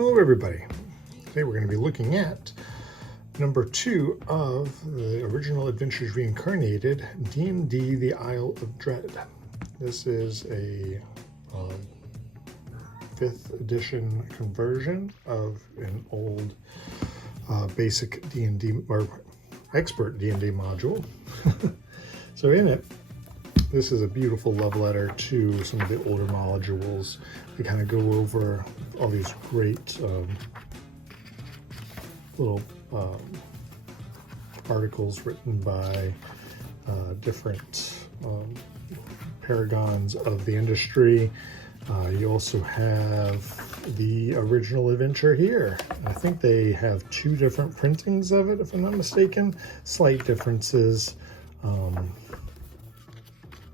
Hello everybody. Today we're going to be looking at number 2 of the original Adventures Reincarnated, D&D the Isle of Dread. This is a 5th edition conversion of an old basic D&D or expert D&D module. So in it, this is a beautiful love letter to some of the older modules. They kind of go over all these great little articles written by different paragons of the industry. You also have the original adventure here. I think they have 2 different printings of it, if I'm not mistaken. Slight differences.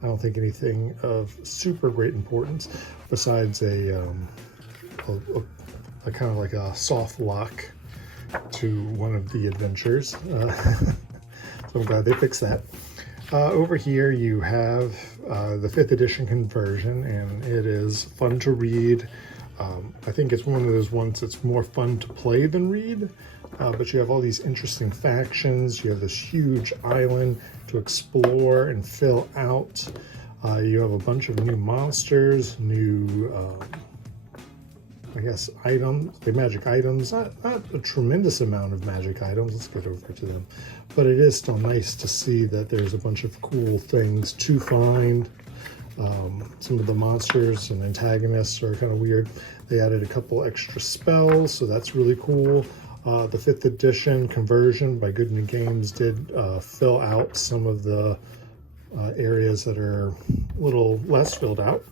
I don't think anything of super great importance besides a kind of like a soft lock to one of the adventures. So I'm glad they fixed that. Over here you have the 5th edition conversion, and it is fun to read. I think it's one of those ones that's more fun to play than read, but you have all these interesting factions. You have this huge island to explore and fill out. You have a bunch of new monsters, new I guess items, the magic items, not a tremendous amount of magic items, let's get over to them, but it is still nice to see that there's a bunch of cool things to find. Some of the monsters and antagonists are kind of weird. They added a couple extra spells, so that's really cool. The 5th edition conversion by Good New Games did fill out some of the areas that are a little less filled out.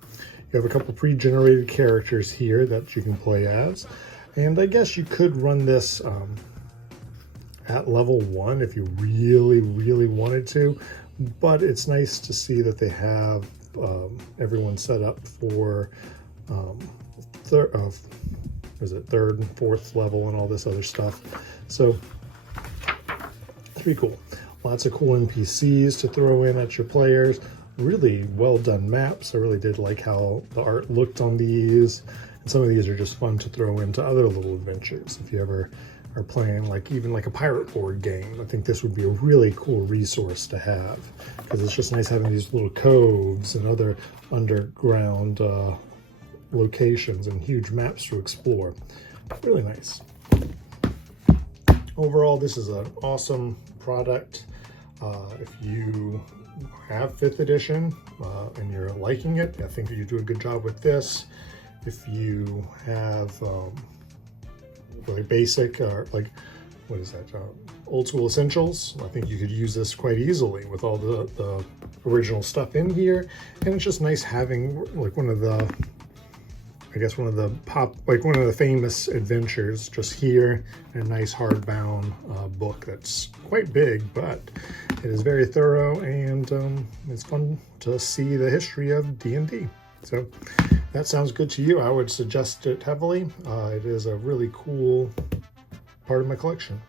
You have a couple pre-generated characters here that you can play as, and I guess you could run this at level 1 if you really wanted to, but it's nice to see that they have everyone set up for third and 4th level and all this other stuff. So it's pretty cool. Lots of cool NPCs to throw in at your players. Really well done maps. I really did like how the art looked on these, and some of these are just fun to throw into other little adventures. If you ever are playing even like a pirate board game, I think this would be a really cool resource to have, because it's just nice having these little coves and other underground locations and huge maps to explore. Really nice. Overall, this is an awesome product. If you have 5th edition and you're liking it, I think you do a good job with this. If you have really basic or what is that, old school essentials, I think you could use this quite easily with all the original stuff in here. And it's just nice having one of the famous adventures just here, and a nice hardbound book that's quite big, but it is very thorough, and it's fun to see the history of D&D. So that sounds good to you. I would suggest it heavily. It is a really cool part of my collection.